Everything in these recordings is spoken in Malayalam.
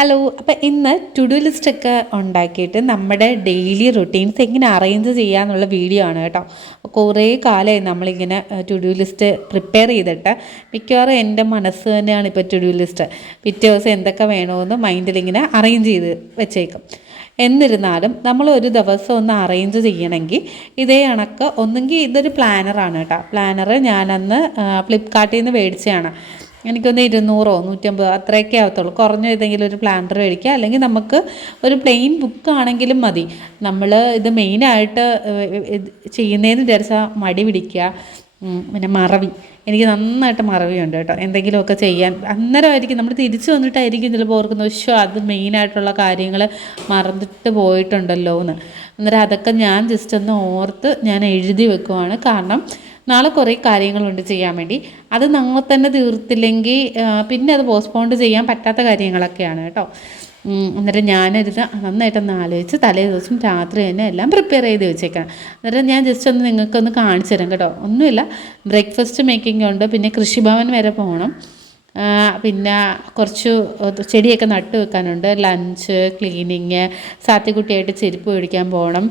ഹലോ അപ്പോൾ ഇന്ന് ടു ഡു ലിസ്റ്റൊക്കെ ഉണ്ടാക്കിയിട്ട് നമ്മുടെ ഡെയിലി റുട്ടീൻസ് എങ്ങനെ അറേഞ്ച് ചെയ്യാന്നുള്ള വീഡിയോ ആണ് കേട്ടോ. കുറേ കാലമായി നമ്മളിങ്ങനെ ടു ഡു ലിസ്റ്റ് പ്രിപ്പയർ ചെയ്തിട്ട് മിക്കവാറും എന്റെ മനസ്സ് തന്നെയാണ് ഇപ്പോൾ ടു ഡു ലിസ്റ്റ് പിറ്റേ ദിവസം എന്തൊക്കെ വേണമെന്ന് മൈൻഡിലിങ്ങനെ അറേഞ്ച് ചെയ്ത് വെച്ചേക്കും. എന്നിരുന്നാലും നമ്മൾ ഒരു ദിവസം ഒന്ന് അറേഞ്ച് ചെയ്യണമെങ്കിൽ ഇതേ കണക്ക് ഒന്നെങ്കിൽ ഇതൊരു പ്ലാനറാണ് കേട്ടോ. പ്ലാനർ ഞാനന്ന് ഫ്ലിപ്കാർട്ടിൽ നിന്ന് മേടിച്ചതാണ്. എനിക്കൊന്ന് ഇരുന്നൂറോ നൂറ്റമ്പതോ അത്രയൊക്കെ ആവത്തുള്ളൂ. കുറഞ്ഞ ഏതെങ്കിലും ഒരു പ്ലാനർ മേടിക്കുക. അല്ലെങ്കിൽ നമുക്ക് ഒരു പ്ലെയിൻ ബുക്ക് ആണെങ്കിലും മതി. നമ്മൾ ഇത് മെയിനായിട്ട് ചെയ്യുന്നതെന്ന് വിചാരിച്ചാൽ മടി പിടിക്കുക. പിന്നെ മറവി. എനിക്ക് നന്നായിട്ട് മറവിയുണ്ട് കേട്ടോ. എന്തെങ്കിലുമൊക്കെ ചെയ്യാൻ. അന്നേരമായിരിക്കും നമ്മൾ തിരിച്ചു വന്നിട്ടായിരിക്കും ചിലപ്പോൾ ഓർക്കുന്നത് പക്ഷോ അത് മെയിനായിട്ടുള്ള കാര്യങ്ങൾ മറന്നിട്ട് പോയിട്ടുണ്ടല്ലോ എന്ന് അന്നേരം അതൊക്കെ ഞാൻ ജസ്റ്റ് ഒന്ന് ഓർത്ത് ഞാൻ എഴുതി വെക്കുവാണ്. കാരണം നാളെ കുറേ കാര്യങ്ങളുണ്ട് ചെയ്യാൻ വേണ്ടി. അത് നാളെ തന്നെ തീർത്തില്ലെങ്കിൽ പിന്നെ അത് പോസ്റ്റ്പോണ്ട് ചെയ്യാൻ പറ്റാത്ത കാര്യങ്ങളൊക്കെയാണ് കേട്ടോ. എന്നിട്ട് ഞാനൊരു നന്നായിട്ടൊന്ന് ആലോചിച്ച് തലേ ദിവസം രാത്രി തന്നെ എല്ലാം പ്രിപ്പയർ ചെയ്ത് വെച്ചേക്കാം എന്നിട്ട് ഞാൻ ജസ്റ്റ് ഒന്ന് നിങ്ങൾക്കൊന്ന് കാണിച്ചു തരാം കേട്ടോ. ഒന്നുമില്ല ബ്രേക്ക്ഫാസ്റ്റ് മേക്കിംഗ് ഉണ്ട് പിന്നെ കൃഷിഭവൻ വരെ പോകണം. പിന്നെ കുറച്ച് ചെടിയൊക്കെ നട്ടു വെക്കാനുണ്ട്. ലഞ്ച് ക്ലീനിങ് സാത്തിക്കുട്ടിയായിട്ട് ചെരുപ്പ് മേടിക്കാൻ പോകണം.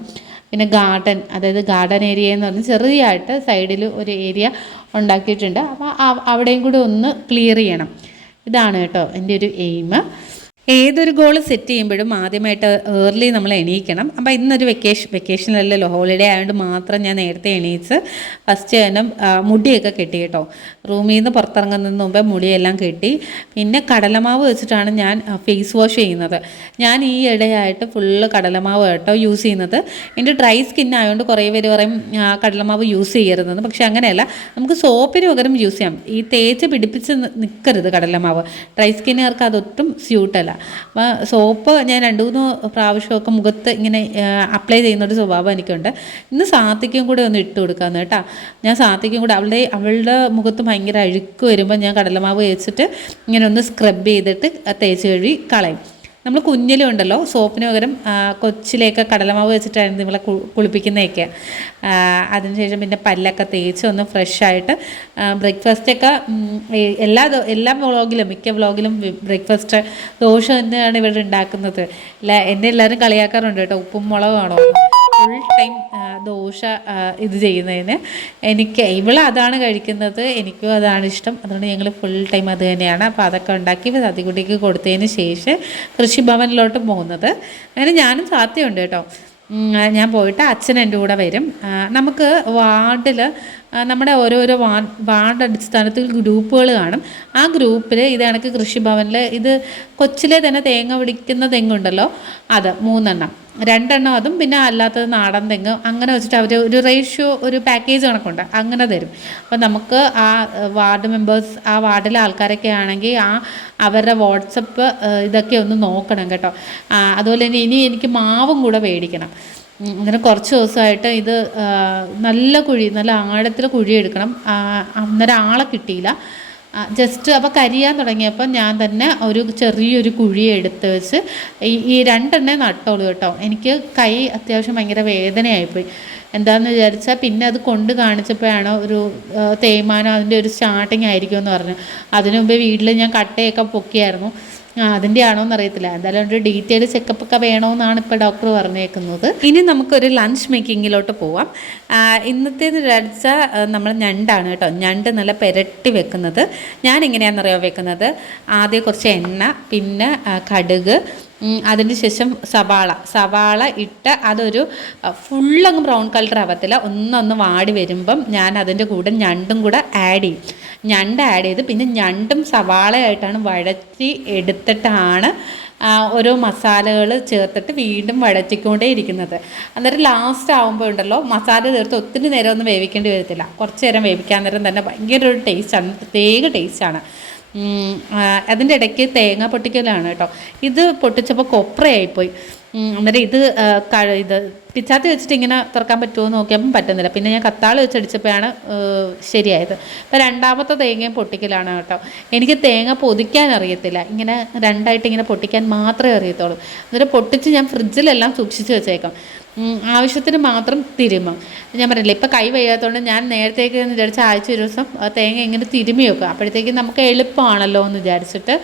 പിന്നെ ഗാർഡൻ അതായത് ഗാർഡൻ ഏരിയ എന്ന് പറഞ്ഞ് ചെറിയായിട്ട് സൈഡിൽ ഒരു ഏരിയ ഉണ്ടാക്കിയിട്ടുണ്ട്. അപ്പോൾ അവിടെയും കൂടി ഒന്ന് ക്ലിയർ ചെയ്യണം. ഇതാണ് കേട്ടോ എന്റെ ഒരു എയിം. ഏതൊരു ഗോൾ സെറ്റ് ചെയ്യുമ്പോഴും ആദ്യമായിട്ട് ഏർലി നമ്മൾ എണീക്കണം. അപ്പോൾ ഇന്നൊരു വെക്കേഷൻ വെക്കേഷനല്ലല്ലോ ഹോളിഡേ ആയതുകൊണ്ട് മാത്രം ഞാൻ നേരത്തെ എണീച്ച് ഫസ്റ്റ് തന്നെ മുടിയൊക്കെ കെട്ടി കേട്ടോ. റൂമിൽ നിന്ന് പുറത്തിറങ്ങുന്നതിന് മുമ്പേ മുടിയെല്ലാം കെട്ടി. പിന്നെ കടലമാവ് വെച്ചിട്ടാണ് ഞാൻ ഫേസ് വാഷ് ചെയ്യുന്നത്. ഞാൻ ഈ ഇടയായിട്ട് ഫുള്ള് കടലമാവ് കേട്ടോ യൂസ് ചെയ്യുന്നത്. എന്റെ ഡ്രൈ സ്കിൻ ആയതുകൊണ്ട് കുറേ പേര് പറയും കടലമാവ് യൂസ് ചെയ്യരുതെന്ന്. പക്ഷെ അങ്ങനെയല്ല നമുക്ക് സോപ്പിന് പകരം യൂസ് ചെയ്യാം. ഈ തേച്ച് പിടിപ്പിച്ച് നിൽക്കരുത് കടലമാവ്. ഡ്രൈ സ്കിന്നുകാർക്ക് അതൊട്ടും സ്യൂട്ടല്ല അപ്പോൾ സോപ്പ് ഞാൻ രണ്ട് മൂന്ന് പ്രാവശ്യമൊക്കെ മുഖത്ത് ഇങ്ങനെ അപ്ലൈ ചെയ്യുന്ന ഒരു സ്വഭാവം എനിക്കുണ്ട്. ഇന്ന് സാത്തിക്കും കൂടെ ഒന്ന് ഇട്ട് കൊടുക്കാമെന്ന് കേട്ടോ. ഞാൻ സാത്തിക്കും കൂടെ അവളുടെ അവളുടെ മുഖത്ത് ഭയങ്കര അഴുക്ക് വരുമ്പോൾ ഞാൻ കടലമാവ് തേച്ചിട്ട് ഇങ്ങനെ ഒന്ന് സ്ക്രബ് ചെയ്തിട്ട് തേച്ച് കഴുകി കളയും. നമ്മൾ കുഞ്ഞിലും ഉണ്ടല്ലോ സോപ്പിന് പകരം കൊച്ചിലേക്ക് കടലമാവ് വെച്ചിട്ടായിരുന്നു നമ്മളെ കുളിപ്പിക്കുന്നതൊക്കെ. അതിനുശേഷം പിന്നെ പല്ലൊക്കെ തേച്ച് ഒന്ന് ഫ്രഷായിട്ട് ബ്രേക്ക്ഫാസ്റ്റൊക്കെ എല്ലാ എല്ലാ വ്ളോഗിലും മിക്ക വ്ളോഗിലും ബ്രേക്ക്ഫാസ്റ്റ് ദോശ തന്നെയാണ് ഇവിടെ ഉണ്ടാക്കുന്നത്. അല്ല എന്നെ എല്ലാവരും കളിയാക്കാറുണ്ട് കേട്ടോ ഉപ്പും മുളകാണോ ഫുൾ ടൈം ദോശ ഇത് ചെയ്യുന്നതിന്. എനിക്ക് ഇവൾ അതാണ് കഴിക്കുന്നത് എനിക്കും അതാണ് ഇഷ്ടം. അതുകൊണ്ട് ഞങ്ങൾ ഫുൾ ടൈം അത് തന്നെയാണ്. അപ്പോൾ അതൊക്കെ ഉണ്ടാക്കി സതികുട്ടിക്ക് കൊടുത്തതിന് ശേഷം കൃഷിഭവനിലോട്ട് പോകുന്നത്. അങ്ങനെ ഞാനും സാധ്യതയുണ്ട് കേട്ടോ. ഞാൻ പോയിട്ട് അച്ഛൻ എന്റെ കൂടെ വരും. നമുക്ക് വാർഡിൽ നമ്മുടെ ഓരോരോ വാ വാർഡ് അടിസ്ഥാനത്തിൽ ഗ്രൂപ്പുകൾ കാണും. ആ ഗ്രൂപ്പിൽ ഇത് കണക്ക് കൃഷിഭവനിൽ ഇത് കൊച്ചിലെ തന്നെ തേങ്ങ പിടിക്കുന്ന തെങ്ങുണ്ടല്ലോ അത് മൂന്നെണ്ണം. രണ്ടെണ്ണം അതും പിന്നെ അല്ലാത്തത് നാടൻ തെങ്ങ്. അങ്ങനെ വെച്ചിട്ട് അവർ ഒരു റേഷ്യോ ഒരു പാക്കേജ് കണക്കുണ്ട്. അങ്ങനെ തരും. അപ്പോൾ നമുക്ക് ആ വാർഡ് മെമ്പേഴ്സ് ആ വാർഡിലെ ആൾക്കാരൊക്കെ ആണെങ്കിൽ ആ അവരുടെ വാട്സപ്പ് ഇതൊക്കെ ഒന്ന് നോക്കണം കേട്ടോ. അതുപോലെ തന്നെ ഇനി എനിക്ക് മാവും കൂടെ മേടിക്കണം. അങ്ങനെ കുറച്ച് ദിവസമായിട്ട് ഇത് നല്ല കുഴി നല്ല ആഴത്തിൽ കുഴി എടുക്കണം. അന്നേരം ആളെ കിട്ടിയില്ല. ജസ്റ്റ് അപ്പോൾ കരിയാൻ തുടങ്ങിയപ്പോൾ ഞാൻ തന്നെ ഒരു ചെറിയൊരു കുഴി എടുത്ത് വെച്ച് ഈ ഈ രണ്ടെണ്ണേ നട്ടോളൂ കേട്ടോ. എനിക്ക് കൈ അത്യാവശ്യം ഭയങ്കര വേദനയായിപ്പോയി. എന്താണെന്ന് വിചാരിച്ചാൽ പിന്നെ അത് കൊണ്ട് കാണിച്ചപ്പോഴാണ് ഒരു തേയ്മാനം അതിന്റെ ഒരു സ്റ്റാർട്ടിങ് ആയിരിക്കുമെന്ന് പറഞ്ഞു. അതിനു മുമ്പേ വീട്ടിൽ ഞാൻ കട്ടയൊക്കെ പൊക്കിയായിരുന്നു. ആ അതിന്റെ ആണോ എന്ന് അറിയത്തില്ല. എന്തായാലും ഒരു ഡീറ്റെയിൽ ചെക്കപ്പ് ഒക്കെ വേണമെന്നാണ് ഇപ്പോൾ ഡോക്ടർ പറഞ്ഞേക്കുന്നത്. ഇനി നമുക്കൊരു ലഞ്ച് മേക്കിങ്ങിലോട്ട് പോവാം. ഇന്നത്തെ വിചാരിച്ചാൽ നമ്മൾ ഞണ്ടാണ് കേട്ടോ. ഞണ്ട് നല്ല പെരട്ടി വെക്കുന്നത്. ഞാൻ എങ്ങനെയാണെന്നറിയാം വെക്കുന്നത്? ആദ്യം കുറച്ച് എണ്ണ പിന്നെ കടുക് ഉം, അതിന് ശേഷം സവാള. സവാള ഇട്ട് അതൊരു ഫുള്ളങ്ങ് ബ്രൗൺ കളർ ആവത്തില്ല. ഒന്നൊന്ന് വാടി വരുമ്പം ഞാൻ അതിന്റെ കൂടെ ഞണ്ടും കൂടെ ആഡ് ചെയ്യും. ഞണ്ട് ആഡ് ചെയ്ത് പിന്നെ ഞണ്ടും സവാളയായിട്ടാണ് വഴറ്റി എടുത്തിട്ടാണ് ഓരോ മസാലകൾ ചേർത്തിട്ട് വീണ്ടും വഴറ്റിക്കൊണ്ടേ ഇരിക്കുന്നത്. അന്നേരം ലാസ്റ്റ് ആകുമ്പോൾ ഉണ്ടല്ലോ മസാല ചേർത്ത് ഒത്തിരി നേരം ഒന്നും വേവിക്കേണ്ടി വരത്തില്ല. കുറച്ച് നേരം വേവിക്കാൻ നേരം തന്നെ ഭയങ്കര ഒരു ടേസ്റ്റാണ് പ്രത്യേക ടേസ്റ്റാണ് അതിന്റെ ഇടയ്ക്ക് തേങ്ങ പൊട്ടിക്കലാണ് കേട്ടോ. ഇത് പൊട്ടിച്ചപ്പോൾ കൊപ്രയായിപ്പോയി. അന്നേരം ഇത് ഇത് പിച്ചാത്തി വെച്ചിട്ട് ഇങ്ങനെ തുറക്കാൻ പറ്റുമോ എന്ന് നോക്കിയപ്പം പറ്റുന്നില്ല. പിന്നെ ഞാൻ കത്താൾ വെച്ചടിച്ചപ്പോഴാണ് ശരിയായത്. അപ്പോൾ രണ്ടാമത്തെ തേങ്ങയും പൊട്ടിക്കലാണ് കേട്ടോ. എനിക്ക് തേങ്ങ പൊതിക്കാൻ അറിയത്തില്ല. ഇങ്ങനെ രണ്ടായിട്ട് ഇങ്ങനെ പൊട്ടിക്കാൻ മാത്രമേ അറിയത്തുള്ളൂ. എന്നിട്ട് പൊട്ടിച്ച് ഞാൻ ഫ്രിഡ്ജിലെല്ലാം സൂക്ഷിച്ച് വെച്ചേക്കാം. ആവശ്യത്തിന് മാത്രം തിരുമ്മും ഞാൻ പറയില്ല ഇപ്പം കൈ വയ്യാത്തതുകൊണ്ട് ഞാൻ നേരത്തേക്ക് എന്ന് വിചാരിച്ച ആഴ്ച ഒരു ദിവസം തേങ്ങ ഇങ്ങനെ തിരുമി വെക്കും. അപ്പോഴത്തേക്ക് നമുക്ക് എളുപ്പമാണല്ലോ എന്ന് വിചാരിച്ചിട്ട്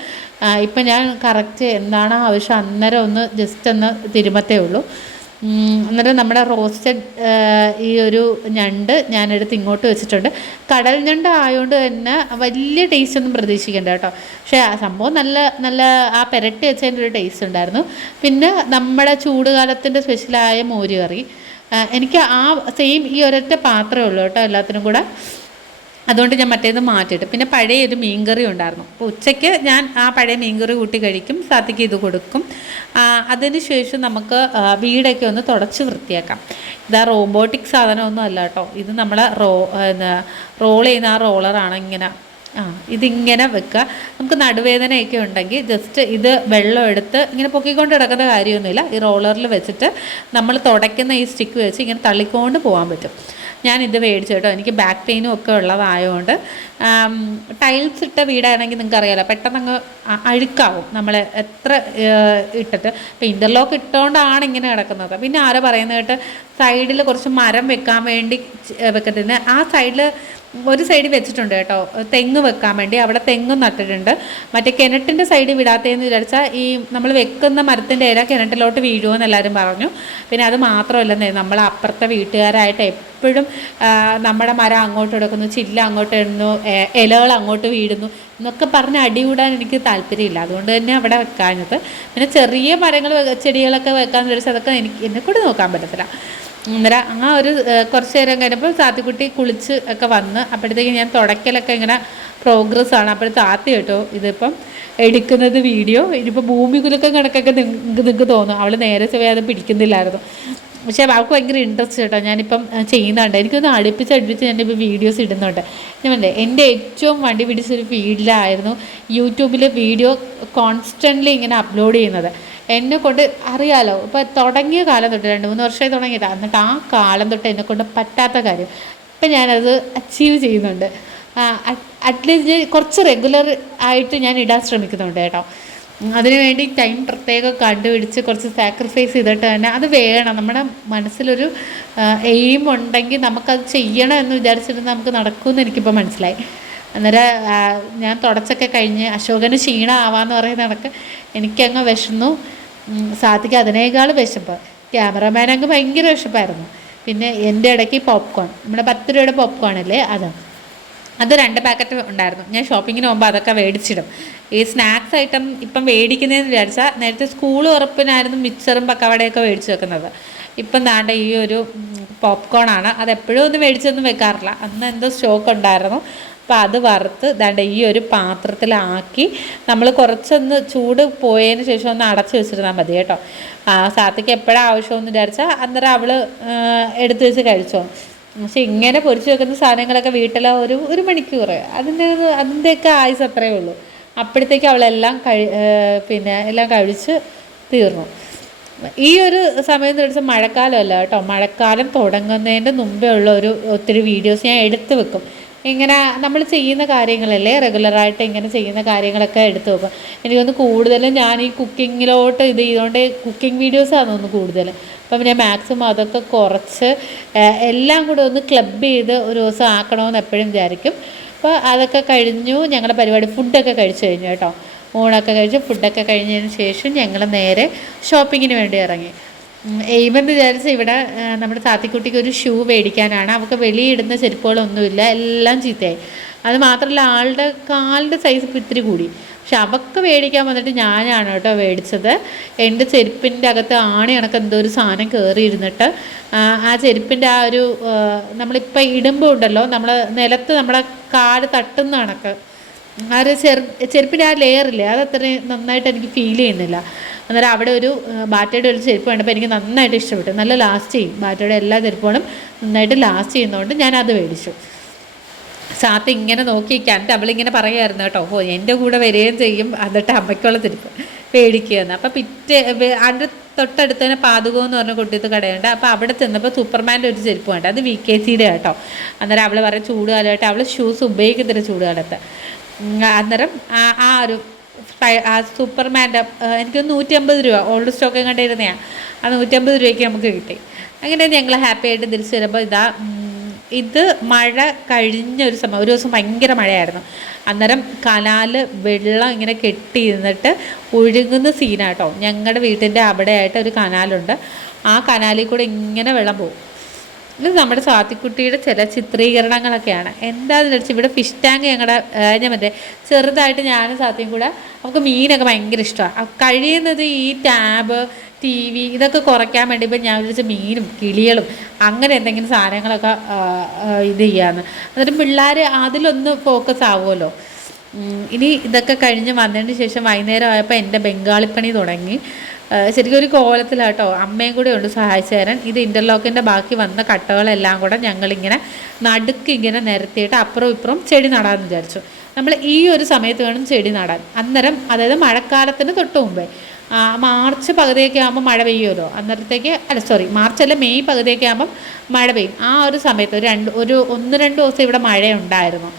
ഇപ്പം ഞാൻ കറക്റ്റ് എന്താണ് ആവശ്യം അന്നേരം ഒന്ന് ജസ്റ്റ് ഒന്ന് തിരുമത്തേ ഉള്ളൂ. അന്നേരം നമ്മുടെ റോസ്റ്റഡ് ഈ ഒരു ഞണ്ട് ഞാനെടുത്ത് ഇങ്ങോട്ട് വെച്ചിട്ടുണ്ട്. കടൽ ഞണ്ട് ആയതുകൊണ്ട് തന്നെ വലിയ ടേസ്റ്റ് ഒന്നും പ്രതീക്ഷിക്കേണ്ട കേട്ടോ. പക്ഷേ ആ സംഭവം നല്ല നല്ല ആ പെരട്ടി വെച്ചതിന്റെ ഒരു ടേസ്റ്റ് ഉണ്ടായിരുന്നു. പിന്നെ നമ്മുടെ ചൂടുകാലത്തിന്റെ സ്പെഷ്യലായ മോര് കറി എനിക്ക് ആ സെയിം ഈ ഒരൊറ്റ പാത്രമേ ഉള്ളൂ കേട്ടോ എല്ലാത്തിനും കൂടെ. അതുകൊണ്ട് ഞാൻ മറ്റേത് മാറ്റിയിട്ട്. പിന്നെ പഴയ ഒരു മീൻകറി ഉണ്ടായിരുന്നു. അപ്പോൾ ഉച്ചയ്ക്ക് ഞാൻ ആ പഴയ മീൻകറി കൂട്ടി കഴിക്കും സാത്തിക്ക് ഇത് കൊടുക്കും. അതിനുശേഷം അതിന് ശേഷം നമുക്ക് വീടൊക്കെ ഒന്ന് തുടച്ച് വൃത്തിയാക്കാം. ഇതാ റോബോട്ടിക് സാധനമൊന്നും അല്ല കേട്ടോ. ഇത് നമ്മളെ റോ റോൾ ചെയ്യുന്ന ആ റോളറാണ് ഇങ്ങനെ ആ ഇതിങ്ങനെ വെക്കുക. നമുക്ക് നടുവേദനയൊക്കെ ഉണ്ടെങ്കിൽ ജസ്റ്റ് ഇത് വെള്ളം എടുത്ത് ഇങ്ങനെ പൊക്കിക്കൊണ്ട് കിടക്കുന്ന കാര്യമൊന്നുമില്ല. ഈ റോളറിൽ വെച്ചിട്ട് നമ്മൾ തുടയ്ക്കുന്ന ഈ സ്റ്റിക്ക് വെച്ച് ഇങ്ങനെ തള്ളിക്കൊണ്ട് പോകാൻ പറ്റും. ഞാൻ ഇത് മേടിച്ചു കേട്ടോ. എനിക്ക് ബാക്ക് പെയിനും ഒക്കെ ഉള്ളതായതുകൊണ്ട് ടൈൽസ് ഇട്ട വീടാണെങ്കിൽ നിങ്ങൾക്ക് അറിയാലോ പെട്ടെന്ന് അങ്ങ് അഴുക്കാവും. നമ്മൾ എത്ര ഇട്ടിട്ട്. ഇപ്പം ഇന്റർലോക്ക് ഇട്ടുകൊണ്ടാണ് ഇങ്ങനെ കിടക്കുന്നത്. പിന്നെ ആരോ പറയുന്നത് കേട്ട് സൈഡിൽ കുറച്ച് മരം വെക്കാൻ വേണ്ടി വെക്കത്തിന് ആ സൈഡിൽ ഒരു സൈഡിൽ വെച്ചിട്ടുണ്ട് കേട്ടോ. തെങ്ങ് വെക്കാൻ വേണ്ടി. അവിടെ തെങ്ങും നട്ടിട്ടുണ്ട്. മറ്റേ കിണറ്റിന്റെ സൈഡ് വിടാത്തതെന്ന് വിചാരിച്ചാൽ ഈ നമ്മൾ വെക്കുന്ന മരത്തിന്റെ ഇല കിണറ്റിലോട്ട് വീഴുമെന്ന് എല്ലാവരും പറഞ്ഞു. പിന്നെ അത് മാത്രമല്ല നമ്മൾ അപ്പുറത്തെ വീട്ടുകാരായിട്ട് എപ്പോഴും നമ്മുടെ മരം അങ്ങോട്ട് എടുക്കുന്നു ചില്ല അങ്ങോട്ട് ഇടുന്നു ഇലകൾ അങ്ങോട്ട് വീഴുന്നു എന്നൊക്കെ പറഞ്ഞ് അടികൂടാൻ എനിക്ക് താല്പര്യമില്ല. അതുകൊണ്ട് തന്നെ അവിടെ വെക്കാഞ്ഞത്. പിന്നെ ചെറിയ മരങ്ങൾ ചെടികളൊക്കെ വെക്കാന്ന് വിചാരിച്ചാൽ അതൊക്കെ എനിക്ക് എന്നെ കൂടി നോക്കാൻ പറ്റത്തില്ല. അന്നേരം ആ ഒരു കുറച്ച് നേരം കഴിഞ്ഞപ്പോൾ സാത്തിക്കുട്ടി കുളിച്ച് ഒക്കെ വന്ന് അപ്പോഴത്തേക്ക് ഞാൻ തുടക്കലൊക്കെ ഇങ്ങനെ പ്രോഗ്രസ് ആണ്. അപ്പോഴത്തെ താത്തി കേട്ടോ ഇതിപ്പം എടുക്കുന്നത് വീഡിയോ ഇനിയിപ്പോൾ ഭൂമി കുലുക്കം കണക്കൊക്കെ നിങ്ങൾക്ക് നിങ്ങൾക്ക് തോന്നും. അവൾ നേരെ ചെവ അത് പിടിക്കുന്നില്ലായിരുന്നു. പക്ഷേ അവൾക്ക് ഭയങ്കര ഇൻട്രസ്റ്റ് കേട്ടോ. ഞാനിപ്പം ചെയ്യുന്നുണ്ട്. എനിക്കൊന്ന് അടുപ്പിച്ച് അടുപ്പിച്ച് ഞാനിപ്പോൾ വീഡിയോസ് ഇടുന്നുണ്ട്. പറഞ്ഞില്ലേ എന്റെ ഏറ്റവും വണ്ടി പിടിച്ചൊരു ഫീൽഡിലായിരുന്നു യൂട്യൂബിൽ വീഡിയോ കോൺസ്റ്റന്റ്ലി ഇങ്ങനെ അപ്ലോഡ് ചെയ്യുന്നത്. എന്നെ കൊണ്ട് അറിയാലോ. ഇപ്പം തുടങ്ങിയ കാലം തൊട്ട് രണ്ട് മൂന്ന് വർഷമായി തുടങ്ങിയതാ. എന്നിട്ട് ആ കാലം തൊട്ട് എന്നെ കൊണ്ട് പറ്റാത്ത കാര്യം. ഇപ്പം ഞാനത് അച്ചീവ് ചെയ്യുന്നുണ്ട്. അറ്റ്ലീസ്റ്റ് കുറച്ച് റെഗുലർ ആയിട്ട് ഞാൻ ഇടാൻ ശ്രമിക്കുന്നുണ്ട് കേട്ടോ. അതിനുവേണ്ടി ടൈം പ്രത്യേകം കണ്ടുപിടിച്ച് കുറച്ച് സാക്രിഫൈസ് ചെയ്തിട്ട് തന്നെ അത് വേണം. നമ്മുടെ മനസ്സിലൊരു എയിം ഉണ്ടെങ്കിൽ നമുക്കത് ചെയ്യണം എന്ന് വിചാരിച്ചിട്ട് നമുക്ക് നടക്കുമെന്ന് എനിക്കിപ്പോൾ മനസ്സിലായി. അന്നേരം ഞാൻ തുടച്ചൊക്കെ കഴിഞ്ഞ് അശോകന് ക്ഷീണമാവാന്ന് പറയുന്ന കണക്ക് എനിക്കങ്ങ് വിശന്നു. സാധിക്കും അതിനേക്കാൾ വിശപ്പ്. ക്യാമറമാൻ അങ്ങ് ഭയങ്കര വിശപ്പായിരുന്നു. പിന്നെ എന്റെ ഇടയ്ക്ക് പോപ്കോൺ. നമ്മുടെ പത്ത് രൂപയുടെ പോപ്കോൺ അല്ലേ അത്? അത് രണ്ട് പാക്കറ്റ് ഉണ്ടായിരുന്നു. ഞാൻ ഷോപ്പിങ്ങിന് പോകുമ്പോൾ അതൊക്കെ മേടിച്ചിടും. ഈ സ്നാക്സ് ഐറ്റം ഇപ്പം മേടിക്കുന്നതെന്ന് വിചാരിച്ചാൽ നേരത്തെ സ്കൂൾ ഉറപ്പിനായിരുന്നു മിക്സറും പക്കവടയൊക്കെ മേടിച്ച് വെക്കുന്നത്. ഇപ്പം ദാണ്ട ഈ ഒരു പോപ്കോൺ ആണ്. അത് എപ്പോഴും ഒന്നും മേടിച്ചൊന്നും വെക്കാറില്ല. അന്ന് എന്തോ സ്റ്റോക്ക് ഉണ്ടായിരുന്നു. അപ്പോൾ അത് വറുത്ത് ദാണ്ട ഈ ഒരു പാത്രത്തിലാക്കി നമ്മൾ കുറച്ചൊന്ന് ചൂട് പോയതിന് ശേഷം ഒന്ന് അടച്ച് വെച്ചിരുന്നാൽ മതി കേട്ടോ. ആ സാത്തിക്ക് എപ്പോഴാണ് ആവശ്യമെന്ന് വിചാരിച്ചാൽ അന്നേരം അവൾ എടുത്ത് വെച്ച് കഴിച്ചോ. പക്ഷെ ഇങ്ങനെ പൊരിച്ച് വെക്കുന്ന സാധനങ്ങളൊക്കെ വീട്ടിൽ ഒരു ഒരു മണിക്കൂർ അതിന്റെ അതിന്റെയൊക്കെ ആയുസ് അത്രയേ ഉള്ളൂ. അപ്പോഴത്തേക്ക് അവളെല്ലാം കഴി പിന്നെ എല്ലാം കഴിച്ച് തീർന്നു. ഈ ഒരു സമയം എന്ന് വെച്ചാൽ മഴക്കാലമല്ല കേട്ടോ. മഴക്കാലം തുടങ്ങുന്നതിന്റെ മുമ്പേ ഉള്ള ഒരു ഒത്തിരി വീഡിയോസ് ഞാൻ എടുത്ത് വെക്കും. ഇങ്ങനെ നമ്മൾ ചെയ്യുന്ന കാര്യങ്ങളല്ലേ? റെഗുലറായിട്ട് ഇങ്ങനെ ചെയ്യുന്ന കാര്യങ്ങളൊക്കെ എടുത്തു വെക്കും. എനിക്കൊന്ന് കൂടുതലും ഞാൻ ഈ കുക്കിങ്ങിലോട്ട് ഇത് ചെയ്തുകൊണ്ട് കുക്കിംഗ് വീഡിയോസാണ് ഒന്ന് കൂടുതൽ അപ്പം ഞാൻ മാക്സിമം അതൊക്കെ കുറച്ച് എല്ലാം കൂടെ ഒന്ന് ക്ലബ് ചെയ്ത് ഒരു ദിവസം ആക്കണമെന്ന് എപ്പോഴും വിചാരിക്കും. അപ്പോൾ അതൊക്കെ കഴിഞ്ഞു ഞങ്ങളുടെ പരിപാടി ഫുഡൊക്കെ കഴിച്ചു കഴിഞ്ഞു കേട്ടോ. ഊണൊക്കെ കഴിച്ച് ഫുഡൊക്കെ കഴിഞ്ഞതിന് ശേഷം ഞങ്ങൾ നേരെ ഷോപ്പിങ്ങിന് വേണ്ടി ഇറങ്ങി. എയിമെന്ന് വിചാരിച്ച ഇവിടെ നമ്മുടെ താത്തിക്കുട്ടിക്ക് ഒരു ഷൂ മേടിക്കാനാണ്. അവൾക്ക് വെളിയിടുന്ന ചെരുപ്പുകളൊന്നുമില്ല എല്ലാം ചീത്തയായി. അത് മാത്രമല്ല ആളുടെ കാലിന്റെ സൈസ് ഇത്തിരി കൂടി. പക്ഷെ അവൾക്ക് മേടിക്കാൻ വന്നിട്ട് ഞാനാണ് കേട്ടോ മേടിച്ചത്. എന്റെ ചെരുപ്പിന്റെ അകത്ത് ആണി കണക്ക് എന്തോ ഒരു സാധനം കയറിയിരുന്നിട്ട് ആ, ചെരുപ്പിന്റെ ആ ഒരു നമ്മളിപ്പോൾ ഇടുമ്പോൾ ഉണ്ടല്ലോ നമ്മൾ നിലത്ത് നമ്മളെ കാൽ തട്ടുന്ന കണക്ക്. ആ ഒരു ചെറു ചെരുപ്പിന്റെ ആ ലെയറില്ലേ അത് അത്രയും നന്നായിട്ട് എനിക്ക് ഫീൽ ചെയ്യുന്നില്ല. അന്നേരം അവിടെ ഒരു ബാറ്റയുടെ ഒരു ചെരുപ്പ് കണ്ടപ്പോൾ എനിക്ക് നന്നായിട്ട് ഇഷ്ടപ്പെട്ടു. നല്ല ലാസ്റ്റ് ചെയ്യും. ബാറ്റയുടെ എല്ലാ ചെരുപ്പുകളും നന്നായിട്ട് ലാസ്റ്റ് ചെയ്യുന്നതുകൊണ്ട് ഞാൻ അത് മേടിച്ചു. സാത്ത് ഇങ്ങനെ നോക്കിയിരിക്കാൻ അവളിങ്ങനെ പറയുമായിരുന്നു കേട്ടോ ഓ എന്റെ കൂടെ വരികയും ചെയ്യും എന്നിട്ട് അമ്മയ്ക്കുള്ള ചെരുപ്പ് പേടിക്കുകയെന്ന് അപ്പം പിറ്റേ അതിന്റെ തൊട്ടടുത്ത് തന്നെ പാതുകം എന്ന് പറഞ്ഞ കുട്ടിയത്ത് കടയുണ്ട്. അപ്പോൾ അവിടെ ചെന്നപ്പോൾ സൂപ്പർമാന്റെ ഒരു ചെരുപ്പ് വേണ്ട അത് വി കെ സിയുടെ കേട്ടോ. അന്നേരം അവൾ പറയും ചൂടുകാലമായിട്ട് അവൾ ഷൂസ് ഉപയോഗിക്കത്തില്ല ചൂടുകാലത്ത് അന്നേരം ആ ആ ഒരു ആ സൂപ്പർമാന്റെ എനിക്ക് നൂറ്റി അമ്പത് രൂപ ഓൾഡ് സ്റ്റോക്ക് കണ്ടിരുന്നതാണ് ആ നൂറ്റമ്പത് രൂപയ്ക്ക് നമുക്ക് കിട്ടി. അങ്ങനെ ഞങ്ങൾ ഹാപ്പി ആയിട്ട് തിരിച്ചു വരുമ്പോൾ ഇതാ ഇത് മഴ കഴിഞ്ഞ ഒരു സമയം ഒരു ദിവസം ഭയങ്കര മഴയായിരുന്നു. അന്നേരം കനാൽ വെള്ളം ഇങ്ങനെ കെട്ടി ഇരുന്നിട്ട് ഒഴുകുന്ന സീനാട്ടോ ഞങ്ങളുടെ വീട്ടിന്റെ അവിടെയായിട്ട് ഒരു കനാലുണ്ട്. ആ കനാലിൽ കൂടെ ഇങ്ങനെ വെള്ളം പോകും ഇത് നമ്മുടെ സ്വാതിക്കുട്ടിയുടെ ചില ചിത്രീകരണങ്ങളൊക്കെയാണ്. എന്താന്ന് വെച്ചാൽ ഇവിടെ ഫിഷ് ടാങ്ക് ഞങ്ങളുടെ ഞാൻ മറ്റേ ചെറുതായിട്ട് ഞാനും സാത്യം കൂടെ നമുക്ക് മീനൊക്കെ ഭയങ്കര ഇഷ്ടമാണ് കഴിയുന്നത് ഈ ടാബ് ടി വി ഇതൊക്കെ കുറയ്ക്കാൻ വേണ്ടി ഇപ്പം ഞാൻ വിളിച്ച മീനും കിളികളും അങ്ങനെ എന്തെങ്കിലും സാധനങ്ങളൊക്കെ ഇത് ചെയ്യാമെന്ന് എന്നിട്ട് പിള്ളേർ അതിലൊന്ന് ഫോക്കസ് ആവുമല്ലോ. ഇനി ഇതൊക്കെ കഴിഞ്ഞ് വന്നതിന് ശേഷം വൈകുന്നേരം ആയപ്പോൾ എന്റെ ബംഗാളിപ്പണി തുടങ്ങി. ശരിക്കും ഒരു കോലത്തിലാട്ടോ. അമ്മയും കൂടെ ഉണ്ട് സഹായിച്ചു തരാൻ ഇത് ഇന്റർലോക്കിന്റെ ബാക്കി വന്ന കട്ടകളെല്ലാം കൂടെ ഞങ്ങളിങ്ങനെ നടുക്ക് ഇങ്ങനെ നിരത്തിയിട്ട് അപ്പുറം ഇപ്പുറം ചെടി നടാൻ വിചാരിച്ചു. നമ്മൾ ഈ ഒരു സമയത്ത് വേണം ചെടി നടാൻ. അന്നേരം അതായത് മഴക്കാലത്തിന് തൊട്ട് മുമ്പേ മാർച്ച് പകുതിയൊക്കെ ആകുമ്പോൾ മഴ പെയ്യുമല്ലോ? അന്നേരത്തേക്ക് അല്ല സോറി മാർച്ച് അല്ല മെയ് പകുതിയൊക്കെ ആകുമ്പം മഴ പെയ്യും. ആ ഒരു സമയത്ത് ഒരു രണ്ട് ഒരു ഒന്ന് രണ്ട് ദിവസം ഇവിടെ മഴ ഉണ്ടായിരുന്നു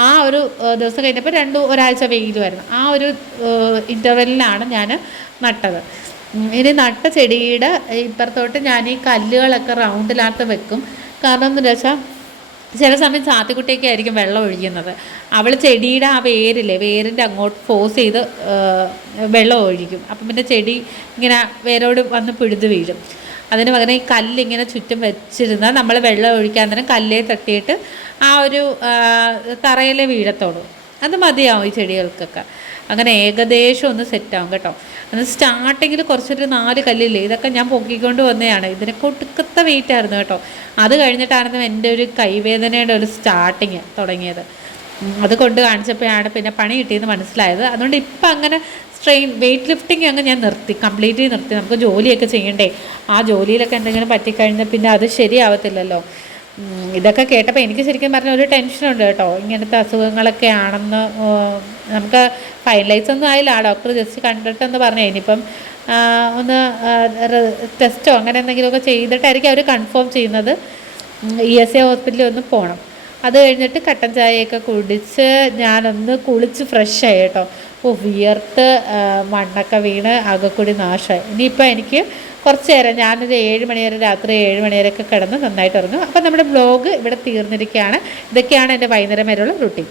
ആ ഒരു ദിവസം കഴിഞ്ഞപ്പോൾ രണ്ട് ഒരാഴ്ച വെയിലുമായിരുന്നു. ആ ഒരു ഇന്റർവെല്ലിലാണ് ഞാൻ നട്ടത്. ഇനി നട്ട ചെടിയുടെ ഇപ്പുറത്തോട്ട് ഞാൻ ഈ കല്ലുകളൊക്കെ റൗണ്ടിനകത്ത് വെക്കും. കാരണം എന്താണെന്ന് വെച്ചാൽ ചില സമയം ചാത്തിക്കുട്ടിയൊക്കെ ആയിരിക്കും വെള്ളം ഒഴിക്കുന്നത്. അവൾ ചെടിയുടെ ആ വേരില്ലേ വേരിന്റെ അങ്ങോട്ട് ഫോഴ്സ് ചെയ്ത് വെള്ളം ഒഴിക്കും. അപ്പം പിന്നെ ചെടി ഇങ്ങനെ വേരോട് വന്ന് പിഴുതു വീഴും. അതിന് പകരം ഈ കല്ലിങ്ങനെ ചുറ്റും വെച്ചിരുന്നാൽ നമ്മൾ വെള്ളം ഒഴിക്കാൻ നേരം കല്ലേ തട്ടിയിട്ട് ആ ഒരു തറയിലെ വീഴത്തോളൂ. അത് മതിയാവും ഈ ചെടികൾക്കൊക്കെ. അങ്ങനെ ഏകദേശം ഒന്ന് സെറ്റാവും കേട്ടോ. അത് സ്റ്റാർട്ടിങ്ങിൽ കുറച്ചൊരു നാല് കല്ലില്ലേ? ഇതൊക്കെ ഞാൻ പൊക്കിക്കൊണ്ട് വന്നതാണ്. ഇതിനെ കൊടുക്കത്ത വെയിറ്റ് ആയിരുന്നു കേട്ടോ. അത് കഴിഞ്ഞിട്ടായിരുന്നു എന്റെ ഒരു കൈവേദനയുടെ ഒരു സ്റ്റാർട്ടിങ് തുടങ്ങിയത്. അത് കൊണ്ട് കാണിച്ചപ്പോഴാണ് പിന്നെ പണി കിട്ടിയെന്ന് മനസ്സിലായത്. അതുകൊണ്ട് ഇപ്പം അങ്ങനെ സ്ട്രെയിൻ വെയിറ്റ് ലിഫ്റ്റിംഗ് അങ്ങ് ഞാൻ നിർത്തി കംപ്ലീറ്റ്ലി നിർത്തി. നമുക്ക് ജോലിയൊക്കെ ചെയ്യണ്ടേ? ആ ജോലിയിലൊക്കെ എന്തെങ്കിലും പറ്റിക്കഴിഞ്ഞാൽ പിന്നെ അത് ശരിയാവത്തില്ലല്ലോ. ഇതൊക്കെ കേട്ടപ്പോൾ എനിക്ക് ശരിക്കും പറഞ്ഞ ഒരു ടെൻഷനുണ്ട് കേട്ടോ. ഇങ്ങനത്തെ അസുഖങ്ങളൊക്കെ ആണെന്ന് നമുക്ക് ഫൈനലൈസ് ഒന്നും ആയില്ല. ആ ഡോക്ടർ ജസ്റ്റ് കണ്ടിട്ടെന്ന് പറഞ്ഞു. ഇനിയിപ്പം ഒന്ന് ടെസ്റ്റോ അങ്ങനെ എന്തെങ്കിലുമൊക്കെ ചെയ്തിട്ടായിരിക്കും അവർ കൺഫേം ചെയ്യുന്നത്. ഇ എസ് എ ഹോസ്പിറ്റലിൽ ഒന്ന് പോകണം അത് കഴിഞ്ഞിട്ട് കട്ടൻ ചായയൊക്കെ കുടിച്ച് ഞാനൊന്ന് കുളിച്ച് ഫ്രഷ് ആയി കേട്ടോ. ഓ വിയർത്ത് മണ്ണൊക്കെ വീണ് ആകെക്കൂടി നാശമായി. ഇനിയിപ്പോൾ എനിക്ക് കുറച്ച് നേരം ഞാനൊരു ഏഴ് മണി വരെ രാത്രി ഏഴ് മണി വരെയൊക്കെ കിടന്ന് നന്നായിട്ട് ഉറങ്ങും. അപ്പോൾ നമ്മുടെ ബ്ലോഗ് ഇവിടെ തീർന്നിരിക്കുകയാണ്. ഇതൊക്കെയാണ് എന്റെ വൈകുന്നേരം വരെയുള്ള റുട്ടീൻ